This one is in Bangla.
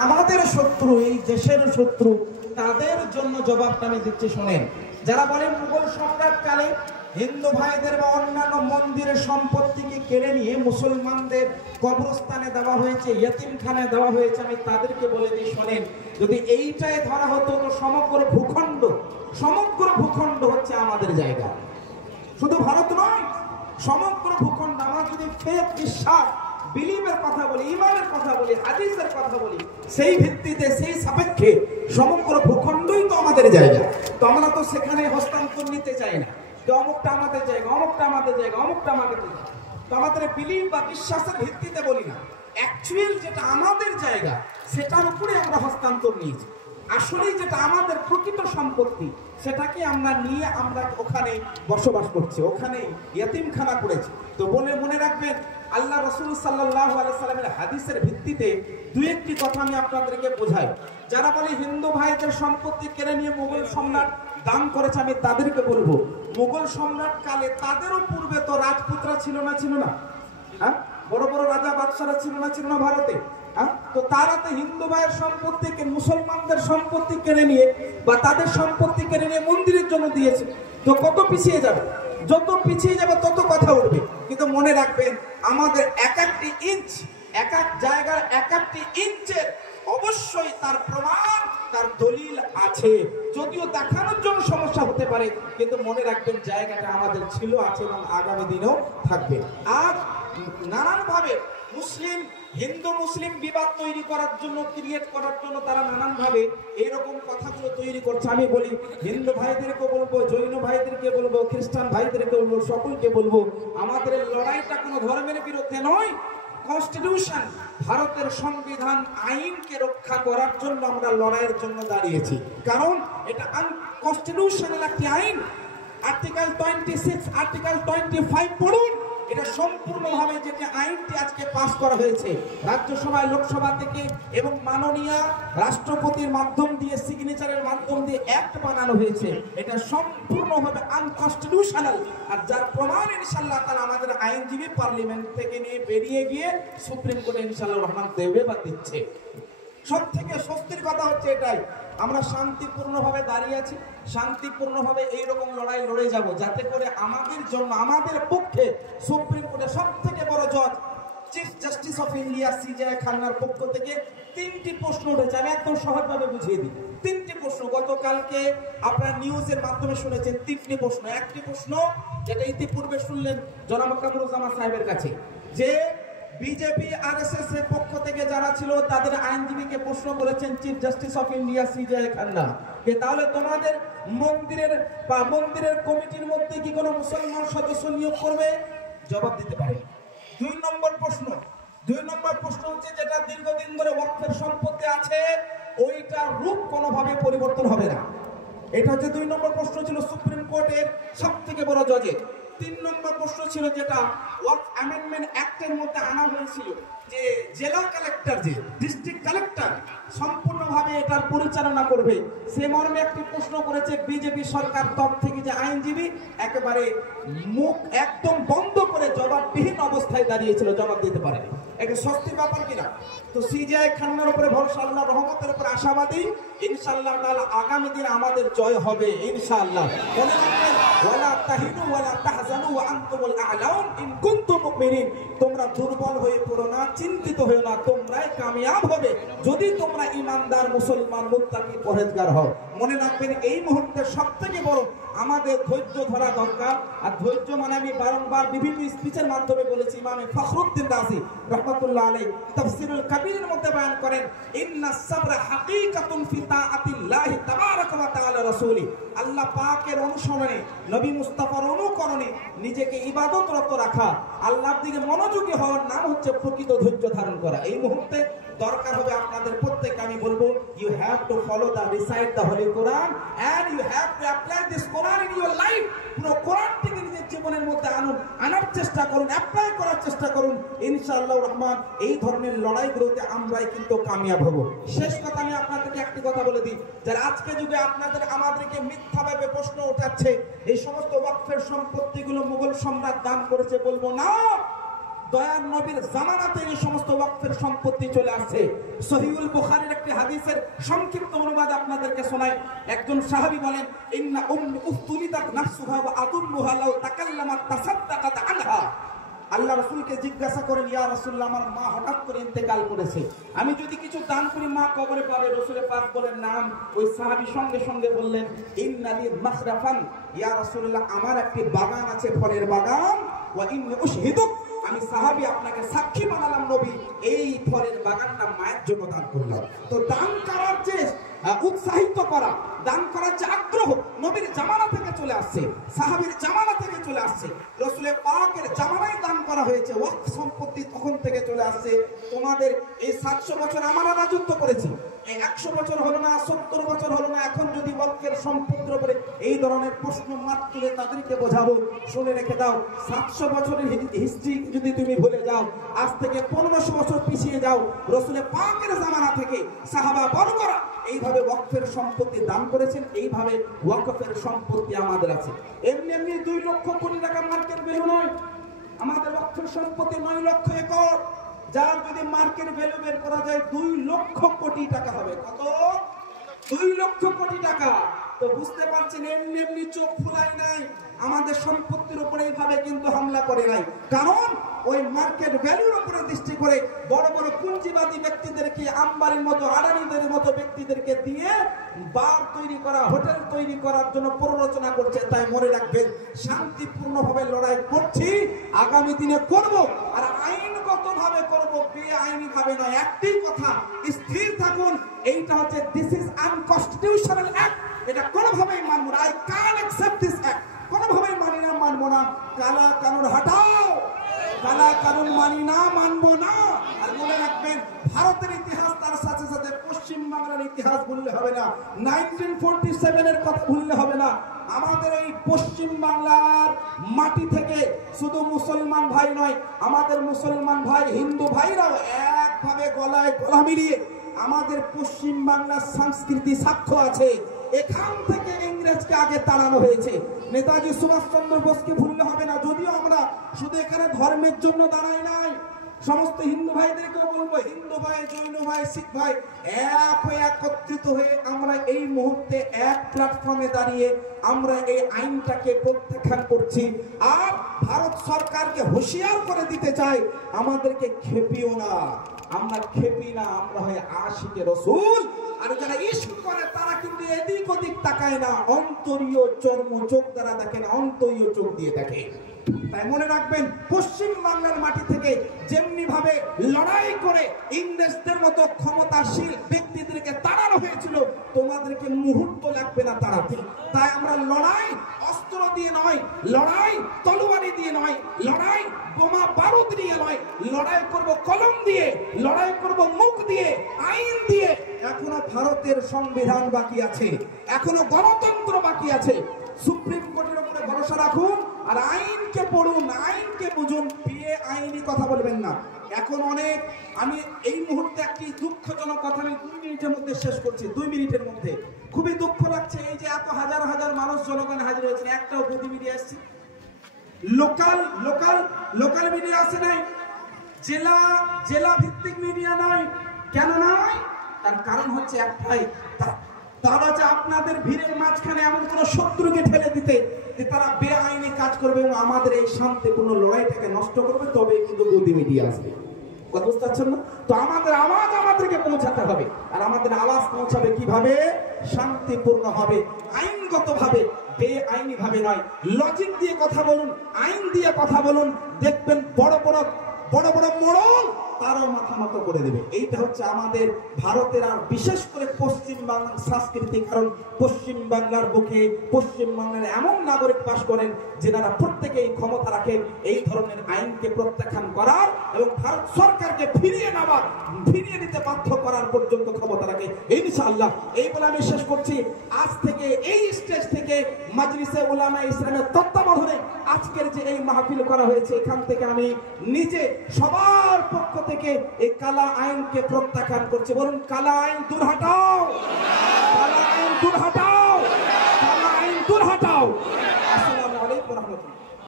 আমাদের শত্রু, এই দেশের শত্রু, তাদের জন্য জবাবটা আমি দিচ্ছি। শোনেন, যারা বলেন মুঘল সম্রাট কালে হিন্দু ভাইদের বা অন্যান্য মন্দিরের সম্পত্তিকে কেড়ে নিয়ে মুসলমানদের কবরস্থানে দেওয়া হয়েছে, ইয়েতিমখানায় দেওয়া হয়েছে, আমি তাদেরকে বলে দিই, শোনেন, যদি এইটাই ধরা হতো তো সমগ্র ভূখণ্ড হচ্ছে আমাদের জায়গা। শুধু ভারত নয়, সমগ্র ভূখণ্ড। আমরা যদি ফেথ, বিশ্বাস, বিলিভের কথা বলি, ইমানের কথা বলি, হাদিসের কথা বলি, সেই ভিত্তিতে, সেই সাপেক্ষে সমগ্র ভূখণ্ডই তো আমাদের জায়গা। তো আমরা তো সেখানে হস্তান্তর নিতে চাই না যে অমুকটা আমাদের জায়গা, অমুকটা আমাদের জায়গা, অমুকটা আমাদের জায়গা। তো আমাদের বিলিভ বা বিশ্বাসের ভিত্তিতে বলি না, অ্যাকচুয়াল যেটা আমাদের জায়গা সেটার উপরে আমরা হস্তান্তর নিয়েছি। আসলেই যেটা আমাদের প্রকৃত সম্পত্তি সেটাকে আমরা নিয়ে আমরা ওখানে বসবাস করছি, ওখানে ইয়েতিমখানা করেছি। তো বলে মনে রাখবেন, আল্লাহ রাসূল সাল্লাল্লাহু আলাইহি সাল্লামের হাদিসের ভিত্তিতে দুই একটি কথা আমি আপনাদেরকে বোঝাই। যারা বলে হিন্দু ভাইদের সম্পত্তি কেড়ে নিয়ে মুঘল সম্রাট দান করেছে, আমি তাদেরকে বলবো, মুঘল সম্রাট কালে তাদেরও পূর্বে তো রাজপুতরা ছিল না? হ্যাঁ, বড় বড় রাজা বাদশারা ছিল না ভারতে? তো তারা তো হিন্দু ভাইয়ের সম্পত্তিকে, মুসলমানদের সম্পত্তি কেড়ে নিয়ে বা তাদের সম্পত্তি কেড়ে নিয়ে মন্দিরের জন্য দিয়েছে। তো কত পিছিয়ে যাবে? যত পিছিয়ে যাবে তত কথা উঠবে। কিন্তু মনে রাখবেন, আমাদের এক একটি ইঞ্চ, এক এক জায়গার এক একটি ইঞ্চের অবশ্যই তার প্রমাণ, তার দলিল আছে। যদিও দেখানোর জন্য সমস্যা হতে পারে, কিন্তু মনে রাখবেন জায়গাটা আমাদের ছিল, আছে এবং আগামী দিনেও থাকবে। আর নানানভাবে হিন্দু মুসলিম বিবাদ তৈরি করার জন্য, ক্রিয়েট করার জন্য তারা নানানভাবে এইরকম কথাগুলো তৈরি করছে। আমি বলি, হিন্দু ভাইদেরকে বলবো, জৈন ভাইদেরকে বলবো, খ্রিস্টান ভাইদেরকে বলবো, সকলকে বলবো, আমাদের লড়াইটা কোনো ধর্মের বিরুদ্ধে নয়। কনস্টিটিউশন, ভারতের সংবিধান, আইনকে রক্ষা করার জন্য আমরা লড়াইয়ের জন্য দাঁড়িয়েছি। কারণ এটা আনকনস্টিটিউশনাল একটি আইন। আর্টিকেল 26, আর্টিকেল 25 পড়ুন। এটা সম্পূর্ণভাবে যে আইনটি আজকে পাস করা হয়েছে রাজ্যসভায়, লোকসভা থেকে, এবং মাননীয় রাষ্ট্রপতির মাধ্যম দিয়ে, সিগনেচারের মাধ্যম দিয়ে অ্যাক্ট বানানো হয়েছে, এটা সম্পূর্ণভাবে আনকনস্টিটিউশনাল। আর যার প্রমাণ ইনশাআল্লাহ তাআলা আমাদের আইনজীবী পার্লামেন্ট থেকে নিয়ে বেরিয়ে গিয়ে সুপ্রিম কোর্টে ইনশাআল্লাহ রহমান দেবে বা দিচ্ছে। সব থেকে স্বস্তির কথা হচ্ছে এটাই, আমরা শান্তিপূর্ণভাবে দাঁড়িয়ে আছি, শান্তিপূর্ণভাবে এইরকম লড়াই লড়ে যাব, যাতে করে আমাদের জন্য, আমাদের পক্ষে সুপ্রিম কোর্টে সব থেকে বড় জজ, চিফ জাস্টিস অফ ইন্ডিয়া সিজে খান্নার পক্ষ থেকে 3টি প্রশ্ন উঠেছে। আমি একদম সহজভাবে বুঝিয়ে দিই। 3টি প্রশ্ন গতকালকে আপনারা নিউজের মাধ্যমে শুনেছেন। 3টি প্রশ্ন। একটি প্রশ্ন যেটা ইতিপূর্বে শুনলেন জনাব কামরুজ্জামান সাহেবের কাছে, যে বিজেপি আরএসএস এর পক্ষ থেকে যারা ছিল তাদের আইনজীবীকে প্রশ্ন করেছেন চিফ জাস্টিস অফ ইন্ডিয়া সিজে খান্না, যে তাহলে তোমাদের মন্দিরের কমিটির মধ্যে কি কোনো মুসলমান সদস্য নিয়োগ করবে? জবাব দিতে পারে। 2 নম্বর প্রশ্ন হচ্ছে, যেটা দীর্ঘদিন ধরে ওয়াকফের সম্পত্তি আছে, ওইটার রূপ কোনোভাবে পরিবর্তন হবে না। এটা হচ্ছে 2 নম্বর প্রশ্ন ছিল সুপ্রিম কোর্টের সব থেকে বড় জজের। 3 নম্বর প্রশ্ন ছিল, যেটা ওয়াকফ অ্যামেন্ডমেন্ট অ্যাক্টের মধ্যে আনা হয়েছিল, যে জেলা কালেক্টর, যে ডিস্ট্রিক্ট কালেক্টর সম্পূর্ণভাবে এটার পরিচালনা করবে। সে মর্মে একটি প্রশ্ন করেছে বিজেপি সরকার তরফ থেকে, যে আইনজীবী একেবারে মুখ একদম বন্ধ করে জবাববিহীন অবস্থায় দাঁড়িয়েছিল, জবাব দিতে পারেনি। একটা স্বস্তির ব্যাপার কিনা? তো সিজিআই খান্নার উপরে ভরসা, আল্লাহ রহমতের উপরে আশাবাদী, ইনশাআল্লাহ তাআলা আগামী দিন আমাদের জয় হবে ইনশাআল্লাহ। ওয়ালা তাহিনু ওয়ালা তাহজানু ওয়া আনতুমুল আ'লাউন ইন কুনতুম মুমিনিন। তোমরা দুর্বল হয়ে পড়ো না, চিন্তিত হও না, তোমরাই কামিয়াব হবে যদি তোমরা ঈমানদার, মুসলমান, মুত্তাকি, পরহেজগার হও। মনে রাখবেন, এই মুহূর্তে সবথেকে বড় আমাদের ধৈর্য ধরা দরকার। আর ধৈর্য মানে আমি বারংবার বিভিন্ন স্পিচের মাধ্যমে বলেছি, ইমাম ফখরুদ্দিন রাজি রাহমাতুল্লাহ আলাইহি তাফসীরুল কবিরের মধ্যে বয়ান করেন, ইন্নাস সাবরা হাকীকাতুন ফি তাআতিল্লাহি তাবারাকা ওয়া তাআলা রাসূলি। আল্লাহ পাকের অনুসরণে, নবী মুস্তাফার অনুকরণে নিজেকে ইবাদতরত রাখা, আল্লাহর দিকে মনোযোগী হওয়ার নাম হচ্ছে প্রকৃত ধৈর্য ধারণ করা। এই মুহূর্তে দরকার হবে আপনাদের প্রত্যেককে আমি বলবো, you have to follow the recite the holy Quran and you have to apply this Quran in your life. পুরো কোরআনটিকে নিজের জীবনের মধ্যে আনার চেষ্টা করুন, অ্যাপ্লাই করার চেষ্টা করুন। ইনশাআল্লাহ রহমান এই ধরনের লড়াইগুলোতে আমরাই কিন্তু কামিয়াব হব। শেষ কথা, আমি আপনাদেরকে একটি কথা বলে দিই, যারা আজকে যুগে আমাদেরকে মিথ্যাভাবে প্রশ্ন উঠাচ্ছে এই সমস্ত ওয়াকফের সম্পত্তিগুলো মুঘল সম্রাট দান করেছে, বলবো না, দয়ার নবীর জামানাতে এই সমস্ত ওয়াকফের সম্পত্তি চলে আসছে। সহিহুল বুখারীর একটি হাদিসের সংক্ষিপ্ত অনুবাদ আপনাদেরকে শোনাই। একজন সাহাবী বলেন, ইন্না উম্মি উফতুলিদাত নাফসুহা ওয়া আদুন্নুহা লাউ তাকাল্লামাত তাসাদ্দাকাত আনহা। আল্লাহ রাসূলকে জিজ্ঞাসা করেন, ইয়া রাসূলুল্লাহ, আমার মা হঠাৎ করে ইন্তেকাল করেছে, আমি যদি কিছু দান করি মা কবরে পাবে? রাসূল পাক বলেন, নাম। ওই সাহাবী সঙ্গে সঙ্গে বললেন, ইন্নালি মাখরাফান, ইয়া রাসূলুল্লাহ, আমার একটি বাগান আছে, ফলের বাগান। ওয়া ইন্নী উশহিদুক, আমি সাহাবী আপনাকে সাক্ষী বানালাম নবী, এই ফলের বাগানটা মায়ের জন্য দান করলাম। তো দান করার যে উৎসাহিত করা, দান করার যে আগ্রহ নবীর জামানা থেকে চলে আসছে, সাহাবীর জামানা থেকে চলে আসছে, রাসূলের পাকের জামানায় দান করা হয়েছে। ওয়াকফ সম্পত্তি তখন থেকে চলে আসছে। তোমাদের এই 700 বছর আমরা রাজত্ব করেছি, এই 100 বছর হলো না, 70 বছর হলো না, এখন যদি ওয়াকফের সম্পত্তির উপরে এই ধরনের প্রশ্ন মাত্র তুলে তাদেরকে বোঝাবো, শুনে রেখে দাও, 700 বছরের হিস্ট্রি যদি তুমি ভুলে যাও, আজ থেকে 1500 বছর পিছিয়ে যাও, রাসূলের পাকের জামানা থেকে সাহাবা বর্গরা এইভাবে ওয়াকফের সম্পত্তি দান করেছেন, এইভাবে ওয়াকফের সম্পত্তি আমাদের আছে। এমনি এমনি 2 লক্ষ কোটি টাকা মার্কেট ভ্যালু নয়, আমাদের ওয়াকফের সম্পত্তি 9 লক্ষ একর, যার যদি মার্কেট ভ্যালু বের করা যায় 2 লক্ষ কোটি টাকা হবে। কত? 2 লক্ষ কোটি টাকা। তো বুঝতে পারছেন, এমনি এমনি চোখ ফুলাই নাই, আমাদের সম্পত্তির উপরে এইভাবে কিন্তু হামলা করে নাই। কারণ ওই মার্কেট ভ্যালুর উপরে দৃষ্টি করে বড় বড় পুঁজিবাদী ব্যক্তিদেরকে, আম্বানির মতো, আদানিদের মতো ব্যক্তিদেরকে দিয়ে বার তৈরি করা, হোটেল তৈরি করার জন্য প্ররোচনা করছে। তাই মনে রাখবেন, শান্তিপূর্ণভাবে লড়াই করছি, আগামী দিনে করব, আর আইনগতভাবে করব, বেআইনি ভাবে নয়। একটি কথা স্থির থাকুন, এইটা হচ্ছে দিস ইজ আনকনস্টিটিউশনাল অ্যাক্ট, এটা কোনোভাবেই মানব না। I can't accept this act, কোনোভাবেই মানি না, মানবো না। কালা কানুন হটাও, কালা কানুন মানি না, মানবো না। আর মনে রাখবেন, ভারতের ইতিহাস, তার সাথে সাথে পশ্চিম বাংলার ইতিহাস ভুললে হবে না, 1947 এর কথা ভুললে হবে না। আমাদের এই পশ্চিম বাংলার মাটি থেকে শুধু মুসলমান ভাই নয়, আমাদের মুসলমান ভাই, হিন্দু ভাইরাও একভাবে গলায় গলা মিলিয়ে আমাদের পশ্চিম বাংলার সংস্কৃতি সাক্ষ্য আছে। এখান থেকে ইংরেজকে আগে তাড়ানো হয়েছে। নেতাজি সুভাষচন্দ্র বোসকে ভুললে হবে না। যদিও আমরা শুধু এখানে ধর্মের জন্য দাঁড়াই নাই, সমস্ত হিন্দু ভাইদেরকেও বলবো, হিন্দু ভাই, জৈন ভাই, শিখ ভাই, এক হয়ে একত্রিত হয়ে আমরা এই মুহূর্তে এক প্ল্যাটফর্মে দাঁড়িয়ে আমরা এই আইনটাকে প্রত্যাখ্যান করছি। আর ভারত সরকারকে হুঁশিয়ার করে দিতে চাই, আমাদেরকে খেপিও না, আমরা খেপি না, আমরা হয় আশিকে রসুল। আর যারা ইশক করে তারা কিন্তু এদিক ওদিক তাকায় না, অন্তরীয় চর্ম চোখ দ্বারা দেখে না, অন্তরীয় চোখ দিয়ে দেখে। তাই মনে রাখবেন, পশ্চিম বাংলার মাটি থেকে যেমনি ভাবে লড়াই করে ইংরেজদের মতো ক্ষমতাশীল ব্যক্তিদেরকে তাড়ানো হয়েছিল, তোমাদেরকে মুহূর্ত লাগবে না তাড়াতে। তাই আমরা লড়াই অস্ত্র দিয়ে নয়, লড়াই তলোয়ারি দিয়ে নয়, লড়াই বোমা বারুদ দিয়ে নয়, লড়াই করব কলম দিয়ে, লড়াই করব মুখ দিয়ে, আইন দিয়ে। এখনো ভারতের সংবিধান বাকি আছে, এখনো গণতন্ত্র বাকি আছে। সুপ্রিম কোর্টের উপরে ভরসা রাখুন আর আইনকে পড়ুন, আইনকে বুঝুন, বেআইনি কথা বলবেন না। এখন অনেক, আমি এই মুহূর্তে একটি দুঃখজনক কথা আমি 2 মিনিটের মধ্যে শেষ করছি, 2 মিনিটের মধ্যে। খুবই দুঃখ লাগছে, এই যে এত হাজার হাজার মানুষ জনগণ হাজির হয়েছে, একটাও গদি মিডিয়া আসছে, লোকাল মিডিয়া আসে নাই, জেলা ভিত্তিক মিডিয়া নাই। কেন নাই? তার কারণ হচ্ছে একটাই, তারা যে আপনাদের ভিড়ের মাঝখানে এমন কোন শত্রুকে ঠেলে দিতে যে তারা বেআইনি কাজ করবে এবং আমাদের এই শান্তিপূর্ণ লড়াইটাকে নষ্ট করবে, তবে কিন্তু গদি মিডিয়া আসবে। কথা বুঝতে পারছেন না? তো আমাদের আওয়াজ আমাদেরকে পৌঁছাতে হবে। আর আমাদের আওয়াজ পৌঁছাবে কিভাবে? শান্তিপূর্ণ ভাবে, আইনগত ভাবে, বেআইনি ভাবে নয়। লজিক দিয়ে কথা বলুন, আইন দিয়ে কথা বলুন, দেখবেন বড় বড় মোড়ল তারাও মাথা নত করে দেবে। এইটা হচ্ছে আমাদের ভারতের, আর বিশেষ করে পশ্চিম বাংলার সংস্কৃতি। কারণ পশ্চিম বাংলার বুকে, পশ্চিম বাংলার এমন নাগরিক বাস করেন যেনারা প্রত্যেকেই ক্ষমতা রাখেন এই ধরনের আইনকে প্রত্যাখ্যান করার এবং ভারত সরকারকে ফিরিয়ে নিতে বাধ্য করার পর্যন্ত ক্ষমতা রাখে ইনশাআল্লাহ। এই বলে আমি শেষ করছি। আজ থেকে এই স্টেজ থেকে মাজলিসে উলামা ইসলামের তত্ত্বাবধানে আজকের যে এই মাহফিল করা হয়েছে, এখান থেকে আমি নিজে সবার পক্ষ থেকে এই কালা আইনকে প্রত্যাখ্যান করছি। বলুন, কালা আইন দূর হটাও, কালা আইন দূর হটাও।